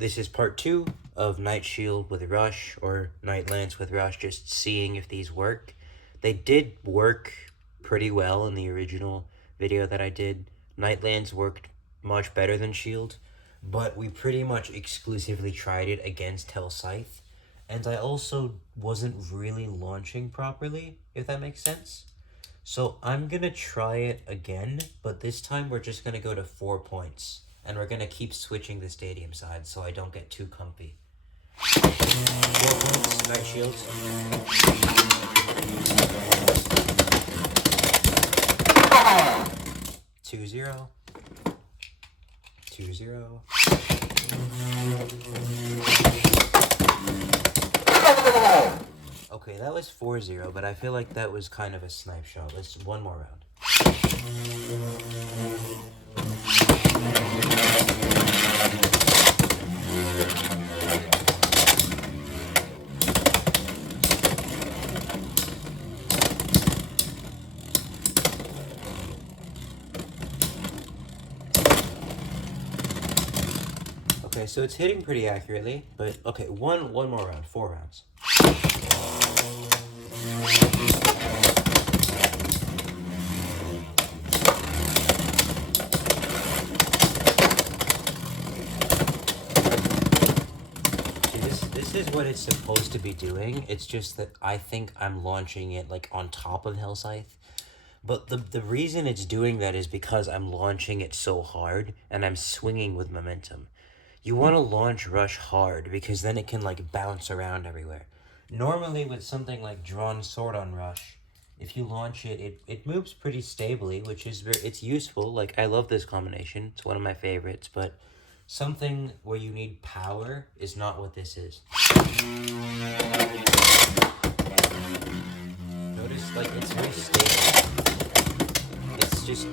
This is part 2 of KnightShield with Rush, or Knight Lance with Rush, just seeing if these work. They did work pretty well in the original video that I did. Knight Lance worked much better than Shield, but we pretty much exclusively tried it against Hell Scythe, and I also wasn't really launching properly, if that makes sense. So I'm gonna try it again, but this time we're just gonna go to 4 points. And we're gonna keep switching the stadium side so I don't get too comfy. 4 points, Knight Shields. 2-0. 2-0. Okay, that was 4-0, but I feel like that was kind of a snipe shot. Let's one more round. Okay, so it's hitting pretty accurately, but okay, one more round, 4 rounds. This is what it's supposed to be doing. It's just that I think I'm launching it like on top of Hell Scythe. But the reason it's doing that is because I'm launching it so hard and I'm swinging with momentum. You want to launch Rush hard because then it can like bounce around everywhere. Normally with something like Drawn Sword on Rush, if you launch it, it moves pretty stably, which is it's useful. Like, I love this combination. It's one of my favorites, but something where you need power is not what this is. Notice, like, it's very stable.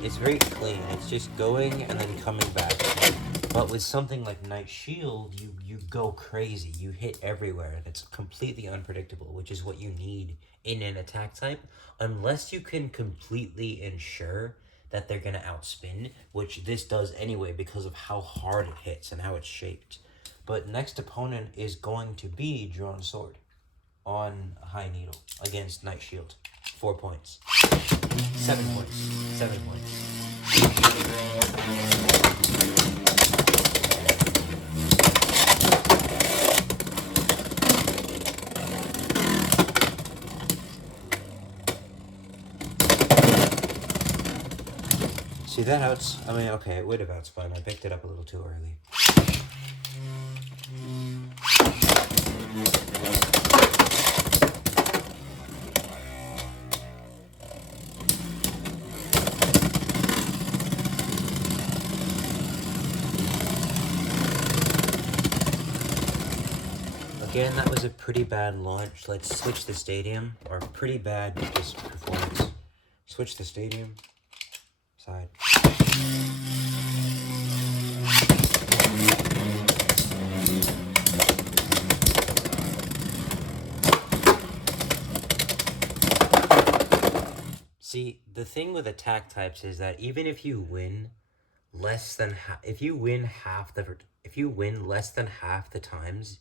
It's very clean. It's just going and then coming back. But with something like KnightShield, you go crazy. You hit everywhere, and it's completely unpredictable, which is what you need in an attack type, unless you can completely ensure that they're going to outspin, which this does anyway because of how hard it hits and how it's shaped. But next opponent is going to be Drawn Sword on High Needle against KnightShield. 4 points. 7 points. 7 points. See, that outs... I mean, okay, it would have outspun. I picked it up a little too early. Again, that was a pretty bad launch. Let's switch the stadium, or pretty bad just performance. Switch the stadium. Side. See, the thing with attack types is that even if you win less than if you win less than half the times,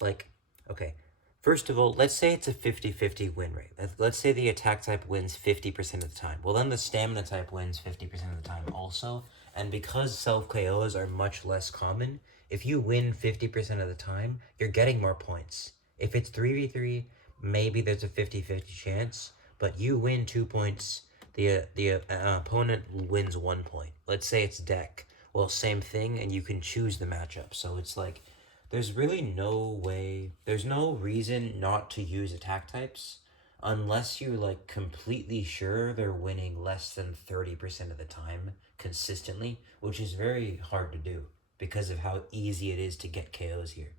like, okay, first of all, let's say it's a 50-50 win rate. Let's say the attack type wins 50% of the time. Well, then the stamina type wins 50% of the time also. And because self-KOs are much less common, if you win 50% of the time, you're getting more points. If it's 3v3, maybe there's a 50-50 chance, but you win 2 points, the opponent wins 1 point. Let's say it's deck. Well, same thing, and you can choose the matchup. So it's like, there's really no way, there's no reason not to use attack types unless you're like completely sure they're winning less than 30% of the time consistently, which is very hard to do because of how easy it is to get KOs here.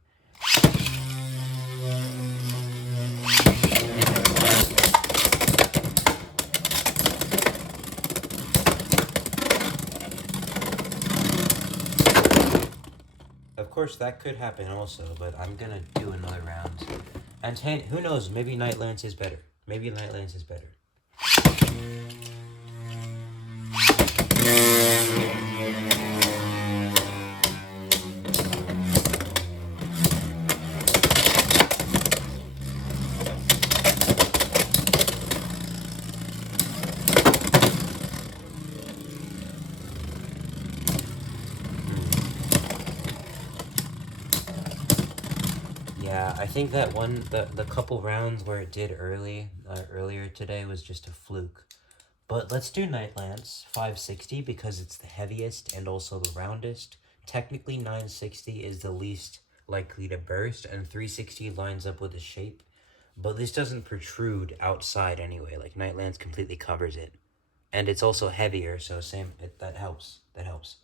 Of course, that could happen also, but I'm gonna do another round. And who knows, maybe Knight Lance is better. Maybe Knight Lance is better. Yeah, I think that the couple rounds where it did earlier today was just a fluke. But let's do Night Lance 560 because it's the heaviest and also the roundest. Technically 960 is the least likely to burst, and 360 lines up with the shape. But this doesn't protrude outside anyway, like Night Lance completely covers it. And it's also heavier, so that helps. That helps.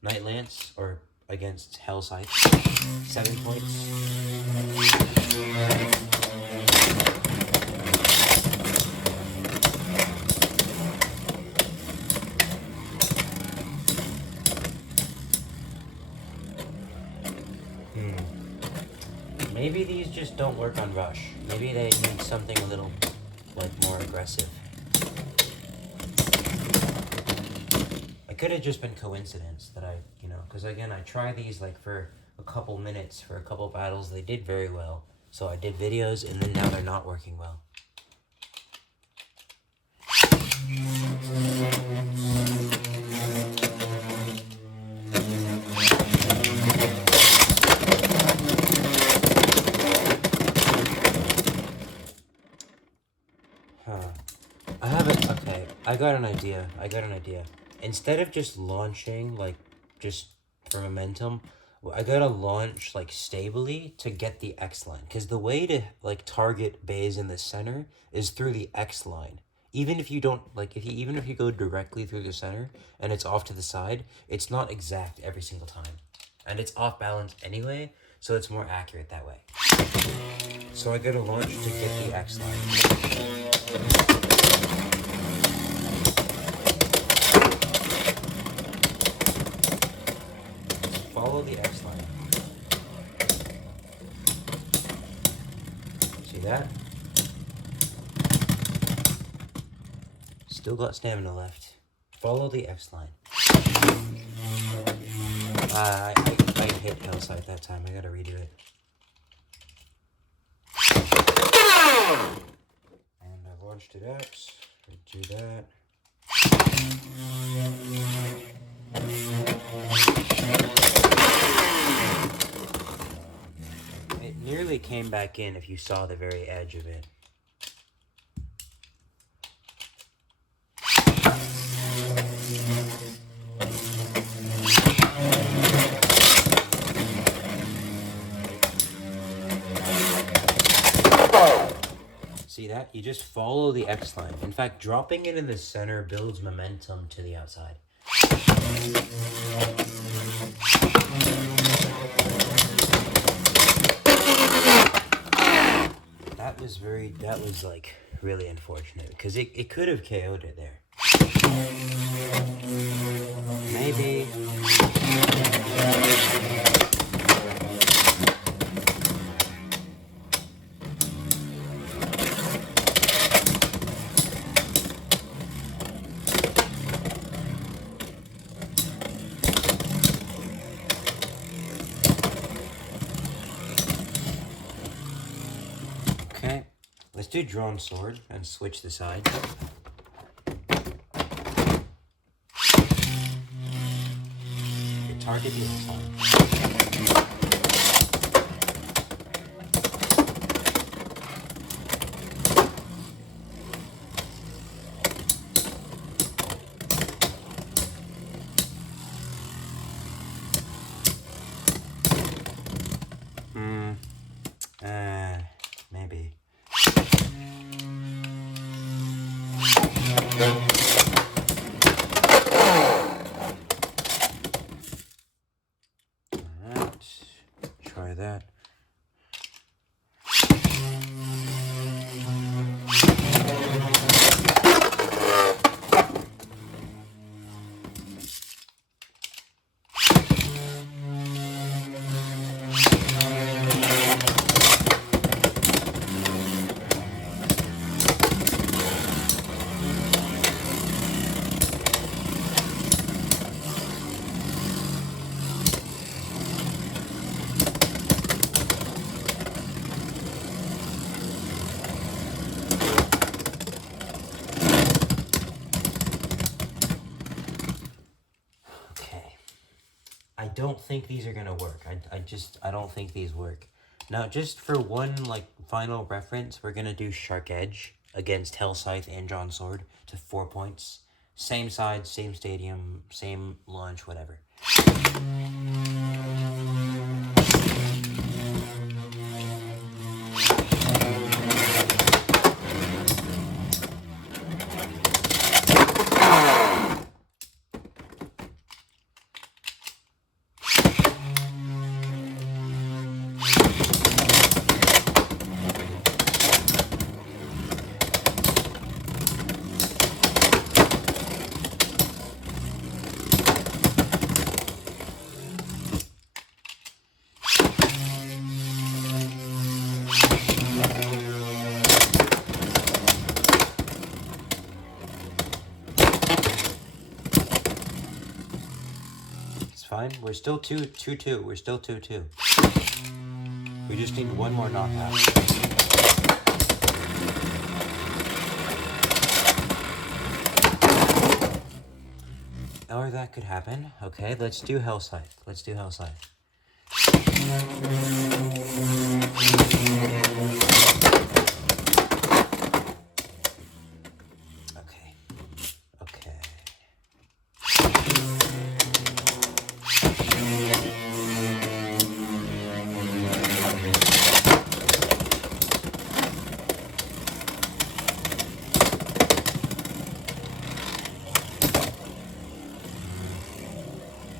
Night Lance, or against Hell Scythe, 7 points. Maybe these just don't work on Rush. Maybe they need something a little, like, more aggressive. It could have just been coincidence that because again, I tried these, like, for a couple minutes, for a couple battles. They did very well. So I did videos, and then now they're not working well. I got an idea. Instead of just launching, like, just for momentum, I gotta launch, like, stably to get the X line. Because the way to, like, target bays in the center is through the X line. Even if you don't, like, even if you go directly through the center and it's off to the side, it's not exact every single time. And it's off balance anyway, so it's more accurate that way. So I gotta launch to get the X line. Follow the X line. See that? Still got stamina left. Follow the X line. I hit Hellside that time. I gotta redo it. And I launched it X. Do that. It nearly came back in if you saw the very edge of it. See that? You just follow the X line. In fact, dropping it in the center builds momentum to the outside. That was like really unfortunate because it could have KO'd it there. Maybe. Okay, let's do drawn sword and switch the side. Target the inside. Maybe. Try that. I don't think these are gonna work. I don't think these work. Now, just for one, like, final reference, we're gonna do Shark Edge against Hell Scythe and John Sword to 4 points. Same side, same stadium, same launch, whatever. Fine. We're still 2-2. We're still 2-2. We just need one more knockout. Or that could happen. Okay, let's do Hell Scythe. Let's do Hell Scythe. Okay. Okay.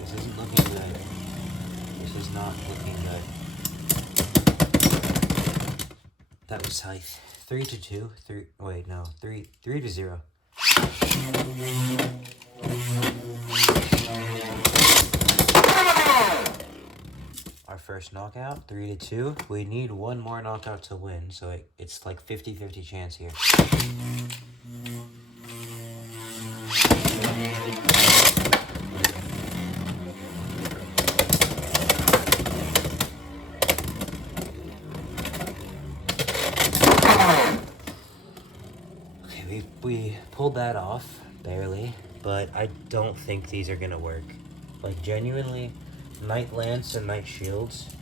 This isn't looking good. This is not looking good. That was Scythe. 3-2. 3-0. Our first knockout, 3-2. We need one more knockout to win, so it's like 50-50 chance here. Okay, we pulled that off, barely, but I don't think these are gonna work. Like, genuinely, Knight Lance and KnightShields,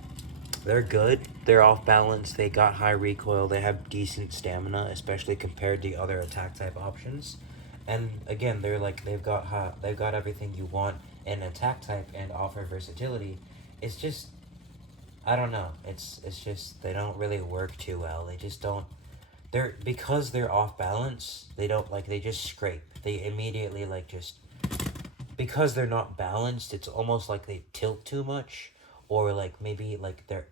they're good. They're off balance. They got high recoil. They have decent stamina, especially compared to other attack type options. And again, they've got everything you want in attack type and offer versatility. It's just, I don't know. It's just they don't really work too well. They just don't. Because they're off balance. They don't they just scrape. They immediately because they're not balanced. It's almost like they tilt too much. Or maybe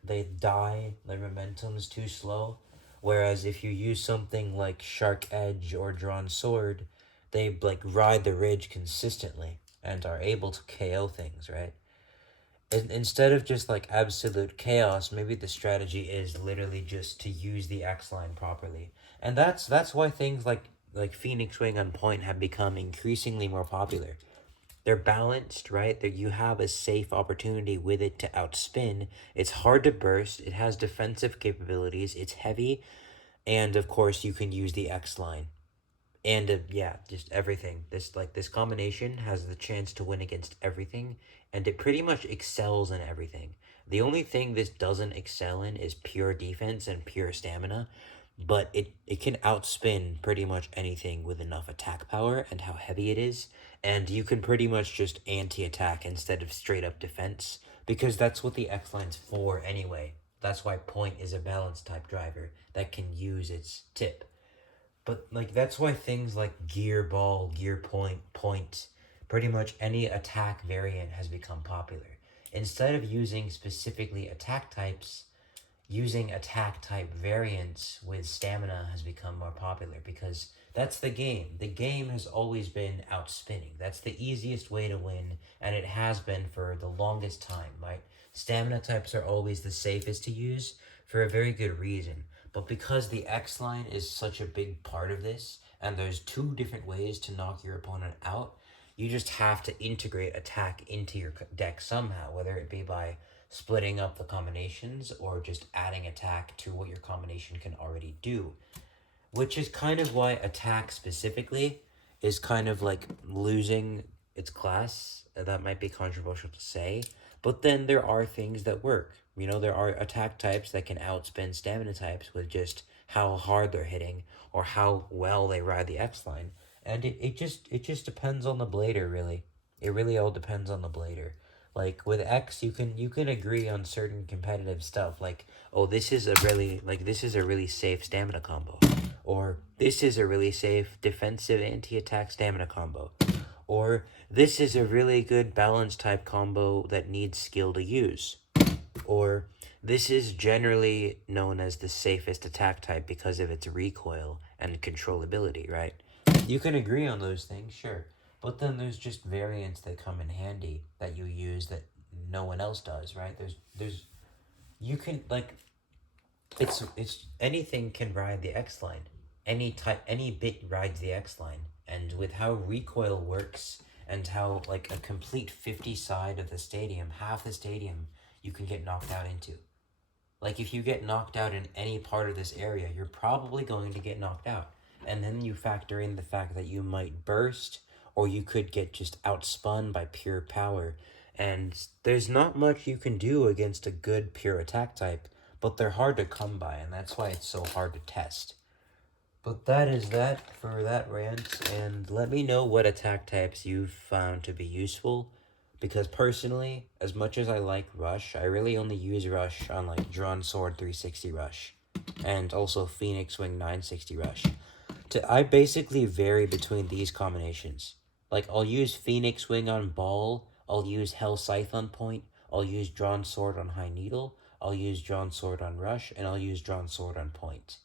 they die, their momentum's too slow. Whereas if you use something like Shark Edge or Drawn Sword, they ride the ridge consistently and are able to KO things, right? Instead of just absolute chaos, maybe the strategy is literally just to use the X line properly. And that's why things like Phoenix Wing on point have become increasingly more popular. They're balanced, right? You have a safe opportunity with it to outspin. It's hard to burst. It has defensive capabilities. It's heavy. And, of course, you can use the X line. And, yeah, just everything. This combination has the chance to win against everything. And it pretty much excels in everything. The only thing this doesn't excel in is pure defense and pure stamina. But it can outspin pretty much anything with enough attack power and how heavy it is. And you can pretty much just anti-attack instead of straight up defense. Because that's what the X-Line's for anyway. That's why point is a balance type driver that can use its tip. But that's why things like Gear Ball, Gear Point, pretty much any attack variant has become popular. Instead of using specifically attack types, using attack type variants with stamina has become more popular because that's the game. The game has always been outspinning. That's the easiest way to win, and it has been for the longest time, right? Stamina types are always the safest to use for a very good reason. But because the X line is such a big part of this, and there's 2 different ways to knock your opponent out, you just have to integrate attack into your deck somehow, whether it be by splitting up the combinations or just adding attack to what your combination can already do. Which is kind of why attack specifically is kind of losing its class. That might be controversial to say, But then there are things that work. You know, there are attack types that can outspin stamina types with just how hard they're hitting or how well they ride the X line. And it just depends on the blader, really. It really all depends on the blader. Like with X, you can agree on certain competitive stuff, like, oh, this is a really safe stamina combo, or this is a really safe defensive anti-attack stamina combo, or this is a really good balance type combo that needs skill to use, or this is generally known as the safest attack type because of its recoil and controllability, right? You can agree on those things, sure. But then there's just variants that come in handy that you use that no one else does, right? There's you can like it's anything can ride the X line. Any bit rides the X line. And with how recoil works and how like a complete 50 side of the stadium, half the stadium you can get knocked out into. Like if you get knocked out in any part of this area, you're probably going to get knocked out. And then you factor in the fact that you might burst or you could get just outspun by pure power. And there's not much you can do against a good pure attack type, but they're hard to come by, and that's why it's so hard to test. But that is that for that rant, and let me know what attack types you've found to be useful. Because personally, as much as I like Rush, I really only use Rush on like Drawn Sword 360 Rush, and also Phoenix Wing 960 Rush. I basically vary between these combinations. Like, I'll use Phoenix Wing on Ball, I'll use Hell Scythe on Point, I'll use Drawn Sword on High Needle, I'll use Drawn Sword on Rush, and I'll use Drawn Sword on Point.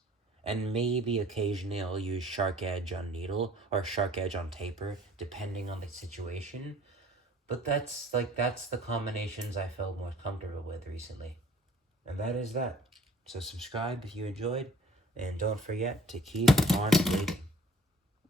And maybe occasionally I'll use Shark Edge on Needle, or Shark Edge on Taper, depending on the situation. But that's the combinations I felt most comfortable with recently. And that is that. So subscribe if you enjoyed, and don't forget to keep on blading.